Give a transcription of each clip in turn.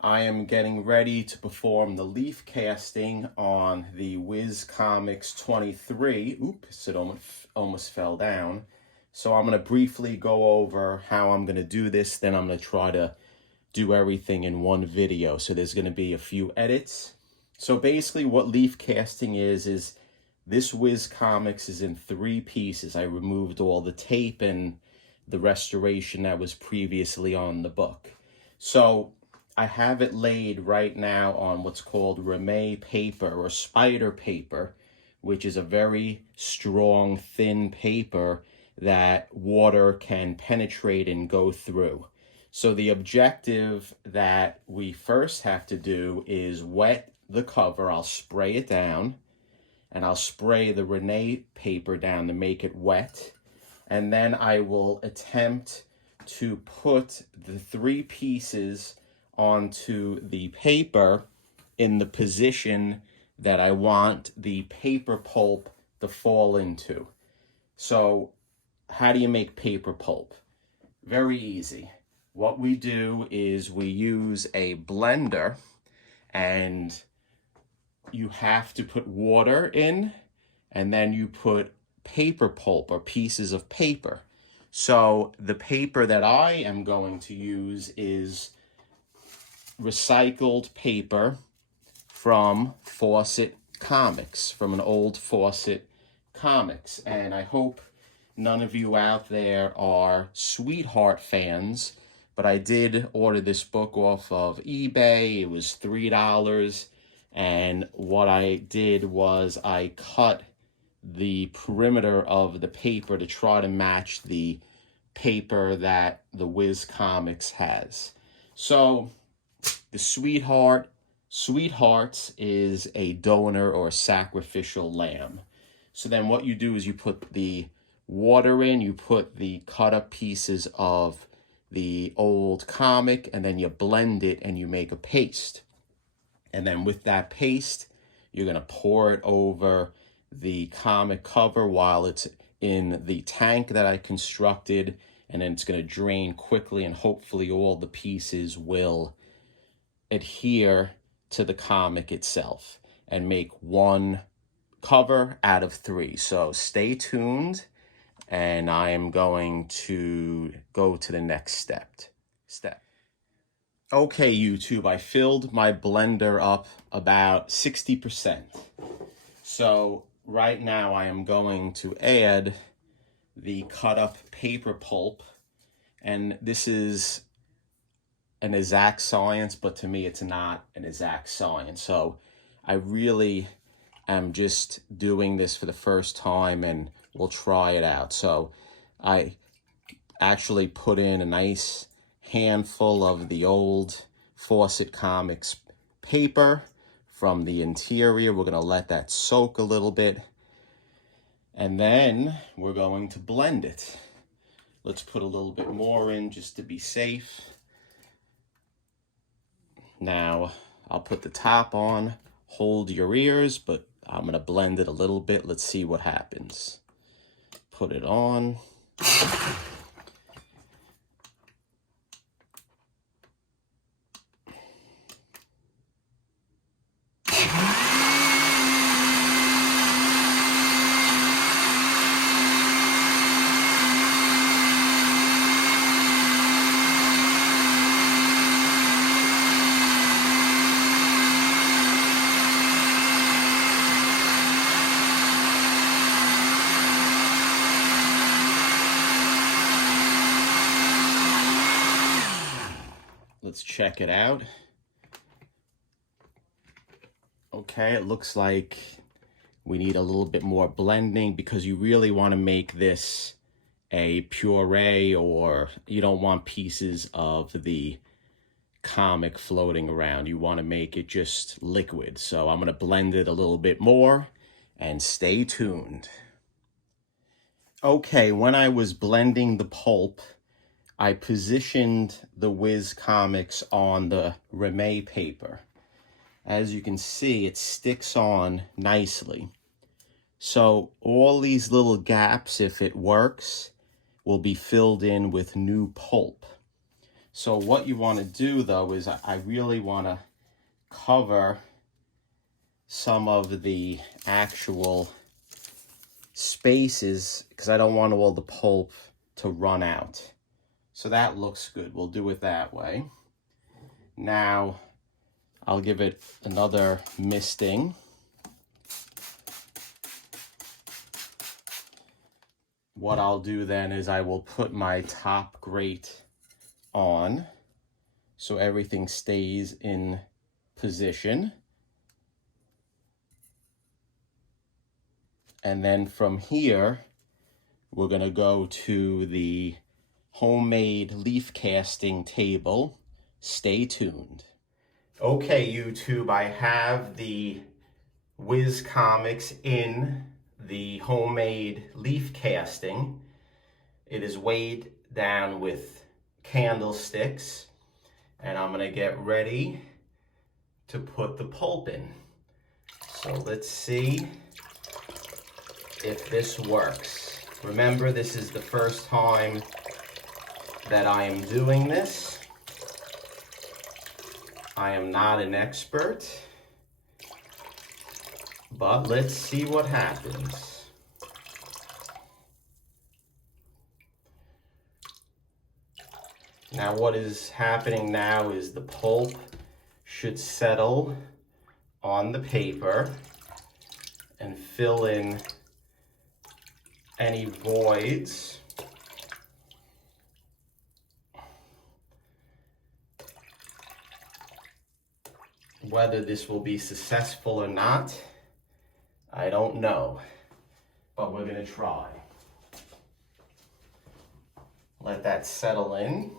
I am getting ready to perform the leaf casting on the Wiz Comics 23. Oops, it almost fell down. So I'm going to briefly go over how I'm going to do this. Then I'm going to try to do everything in one video. So there's going to be a few edits. So basically what leaf casting is this Wiz Comics is in 3 pieces. I removed all the tape and the restoration that was previously on the book. So I have it laid right now on what's called rame paper or spider paper, which is a very strong, thin paper that water can penetrate and go through. So the objective that we first have to do is wet the cover. I'll spray it down, and I'll spray the rame paper down to make it wet. And then I will attempt to put the 3 pieces onto the paper in the position that I want the paper pulp to fall into. So how do you make paper pulp? Very easy. What we do is we use a blender, and you have to put water in, and then you put paper pulp or pieces of paper. So the paper that I am going to use is recycled paper from Fawcett Comics, from an old Fawcett Comics. And I hope none of you out there are Sweetheart fans, but I did order this book off of eBay. It was $3. And what I did was I cut the perimeter of the paper to try to match the paper that the Wiz Comics has. So the Sweethearts is a donor or sacrificial lamb. So then what you do is you put the water in, you put the cut up pieces of the old comic, and then you blend it and you make a paste. And then with that paste, you're going to pour it over the comic cover while it's in the tank that I constructed, and then it's going to drain quickly, and hopefully all the pieces will adhere to the comic itself and make one cover out of 3. So stay tuned, and I am going to go to the next step. Okay, YouTube, I filled my blender up about 60%. So right now I am going to add the cut up paper pulp, and this is an exact science, but to me it's not an exact science. So I really am just doing this for the first time, and we'll try it out. So I actually put in a nice handful of the old Fawcett Comics paper from the interior. We're going to let that soak a little bit, and then we're going to blend it. Let's put a little bit more in just to be safe. Now I'll put the top on. Hold your ears, but I'm going to blend it a little bit. Let's see what happens. Put it on. Let's check it out. Okay, it looks like we need a little bit more blending, because you really want to make this a puree, or you don't want pieces of the comic floating around. You want to make it just liquid. So I'm going to blend it a little bit more, and stay tuned. Okay, when I was blending the pulp, I positioned the Wiz Comics on the rame paper. As you can see, it sticks on nicely. So all these little gaps, if it works, will be filled in with new pulp. So what you want to do though is I really want to cover some of the actual spaces because I don't want all the pulp to run out. So that looks good. We'll do it that way. Now I'll give it another misting. What I'll do then is I will put my top grate on so everything stays in position. And then from here, we're gonna go to the homemade leaf casting table. Stay tuned. Okay, YouTube, I have the Wiz Comics in the homemade leaf casting. It is weighed down with candlesticks, and I'm gonna get ready to put the pulp in. So let's see if this works. Remember, this is the first time that I am doing this. I am not an expert, but let's see what happens. Now what is happening now is the pulp should settle on the paper and fill in any voids. Whether this will be successful or not, I don't know, but we're gonna try. Let that settle in.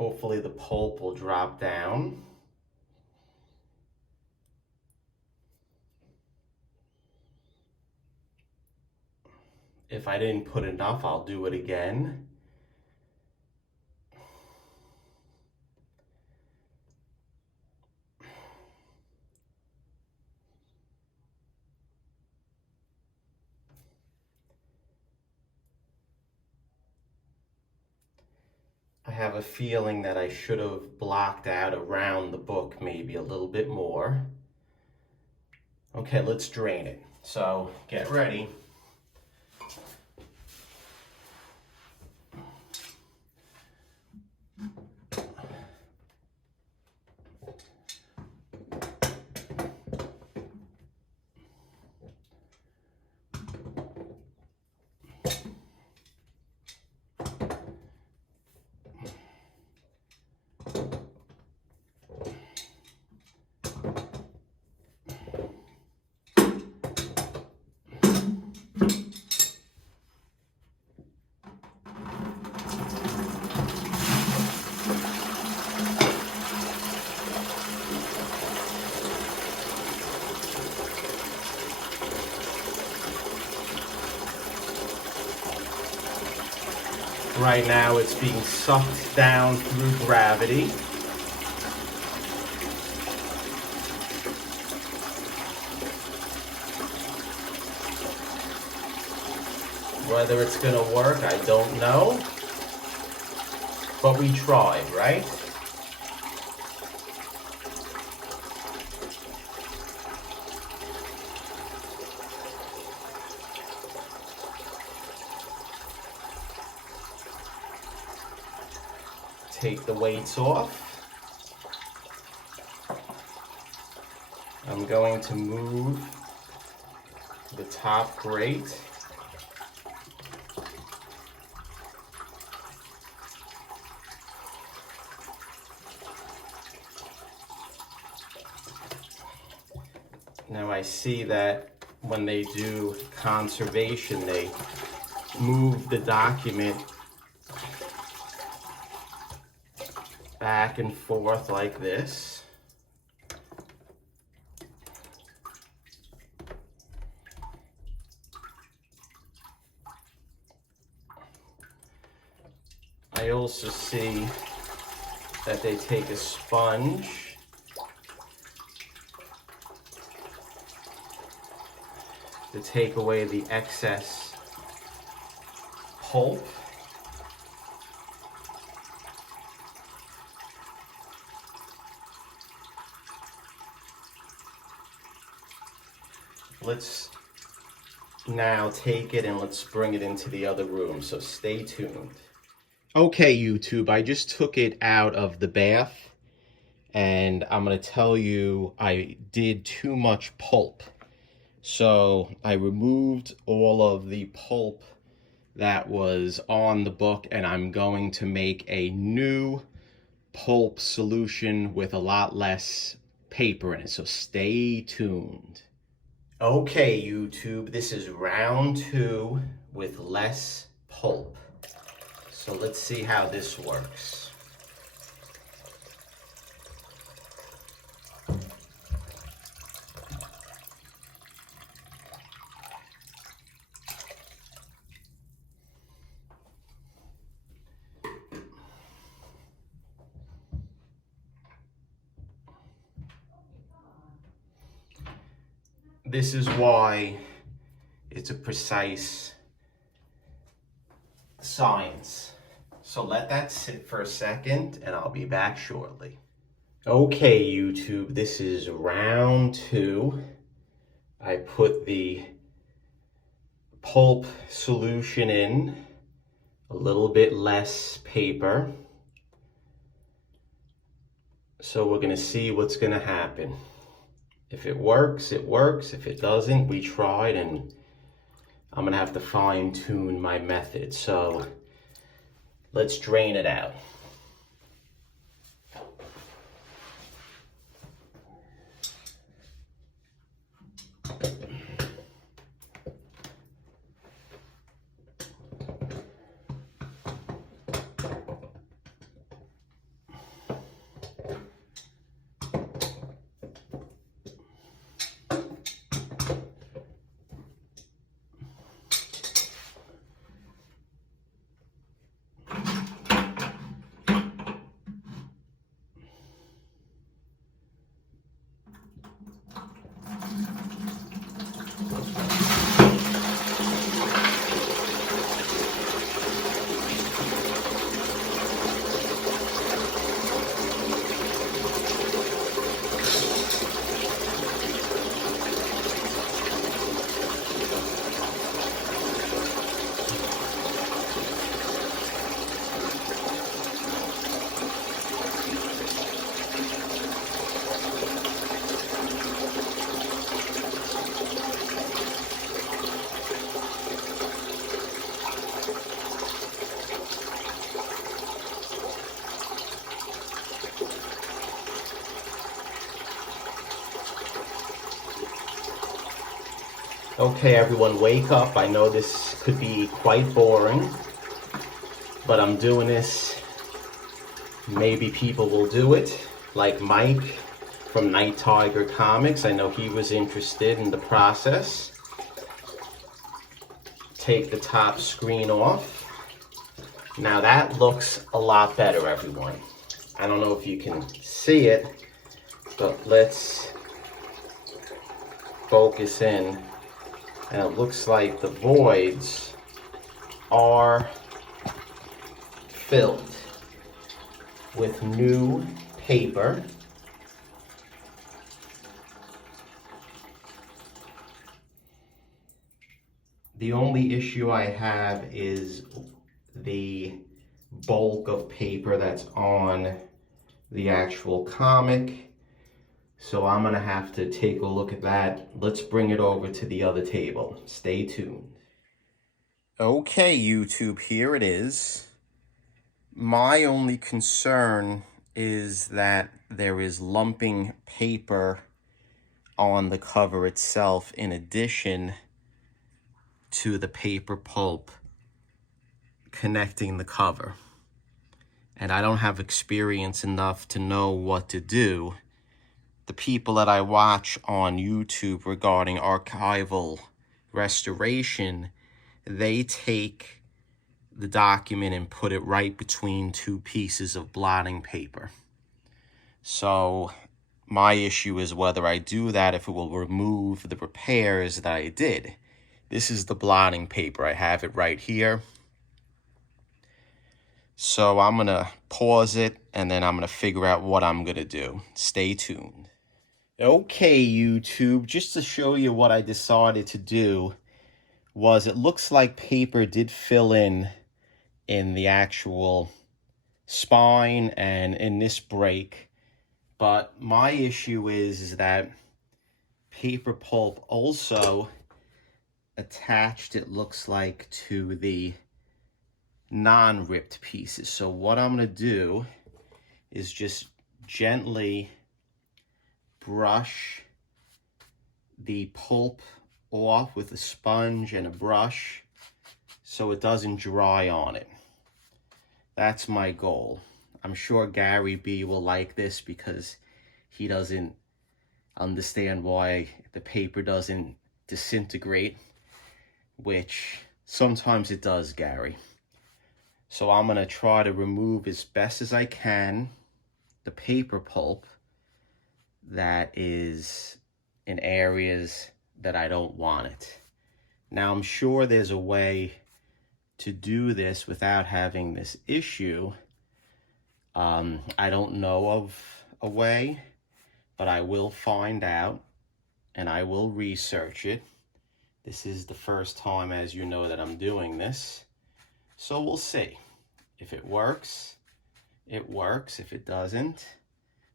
Hopefully the pulp will drop down. If I didn't put enough, I'll do it again. I have a feeling that I should have blocked out around the book maybe a little bit more. Okay, let's drain it. So get ready. Right now it's being sucked down through gravity. Whether it's gonna work, I don't know. But we tried, right? Take the weights off. I'm going to move the top grate. Now I see that when they do conservation, they move the document back and forth like this. I also see that they take a sponge to take away the excess pulp. Let's now take it and let's bring it into the other room, so stay tuned. Okay, YouTube, I just took it out of the bath, and I'm going to tell you I did too much pulp. So I removed all of the pulp that was on the book, and I'm going to make a new pulp solution with a lot less paper in it, so stay tuned. Okay, YouTube, this is round 2 with less pulp. So let's see how this works. This is why it's a precise science. So let that sit for a second and I'll be back shortly. Okay, YouTube, this is round 2. I put the pulp solution in, a little bit less paper. So we're gonna see what's gonna happen. If it works, it works. If it doesn't, we tried, and I'm gonna have to fine tune my method. So let's drain it out. Okay, everyone, wake up. I know this could be quite boring, but I'm doing this. Maybe people will do it, like Mike from Night Tiger Comics. I know he was interested in the process. Take the top screen off. Now that looks a lot better, everyone. I don't know if you can see it, but let's focus in. And it looks like the voids are filled with new paper. The only issue I have is the bulk of paper that's on the actual comic. So I'm gonna have to take a look at that. Let's bring it over to the other table. Stay tuned. Okay, YouTube, here it is. My only concern is that there is lumping paper on the cover itself in addition to the paper pulp connecting the cover. And I don't have experience enough to know what to do. The people that I watch on YouTube regarding archival restoration, they take the document and put it right between 2 pieces of blotting paper. So my issue is whether I do that, if it will remove the repairs that I did. This is the blotting paper. I have it right here. So I'm going to pause it, and then I'm going to figure out what I'm going to do. Stay tuned. Okay, YouTube, just to show you what I decided to do was, it looks like paper did fill in the actual spine and in this break. But my issue is that paper pulp also attached, it looks like, to the non-ripped pieces. So what I'm going to do is just gently brush the pulp off with a sponge and a brush so it doesn't dry on it. That's my goal. I'm sure Gary B will like this because he doesn't understand why the paper doesn't disintegrate, which sometimes it does, Gary. So I'm going to try to remove as best as I can the paper pulp that is in areas that I don't want it. Now, I'm sure there's a way to do this without having this issue. I don't know of a way, but I will find out and I will research it. This is the first time, as you know, that I'm doing this. So we'll see. If it works, it works. If it doesn't,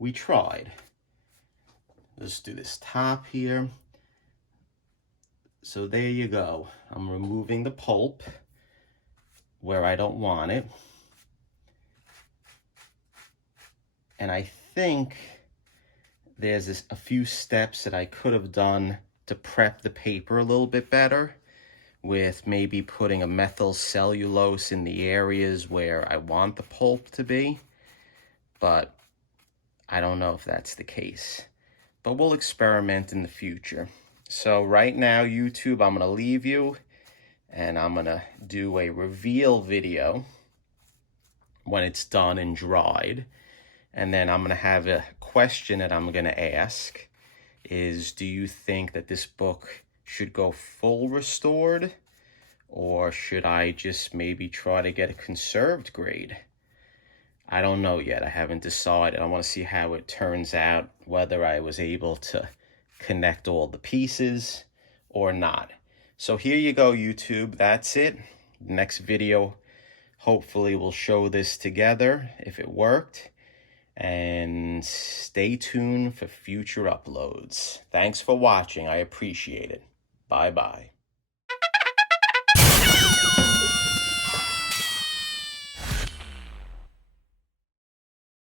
we tried. Let's do this top here. So there you go. I'm removing the pulp where I don't want it. And I think there's a few steps that I could have done to prep the paper a little bit better, with maybe putting a methyl cellulose in the areas where I want the pulp to be. But I don't know if that's the case. But we'll experiment in the future. So right now, YouTube, I'm going to leave you, and I'm going to do a reveal video when it's done and dried. And then I'm going to have a question that I'm going to ask is, do you think that this book should go full restored, or should I just maybe try to get a conserved grade? I don't know yet. I haven't decided. I want to see how it turns out, whether I was able to connect all the pieces or not. So here you go, YouTube. That's it. Next video, hopefully we'll show this together if it worked. And stay tuned for future uploads. Thanks for watching. I appreciate it. Bye-bye.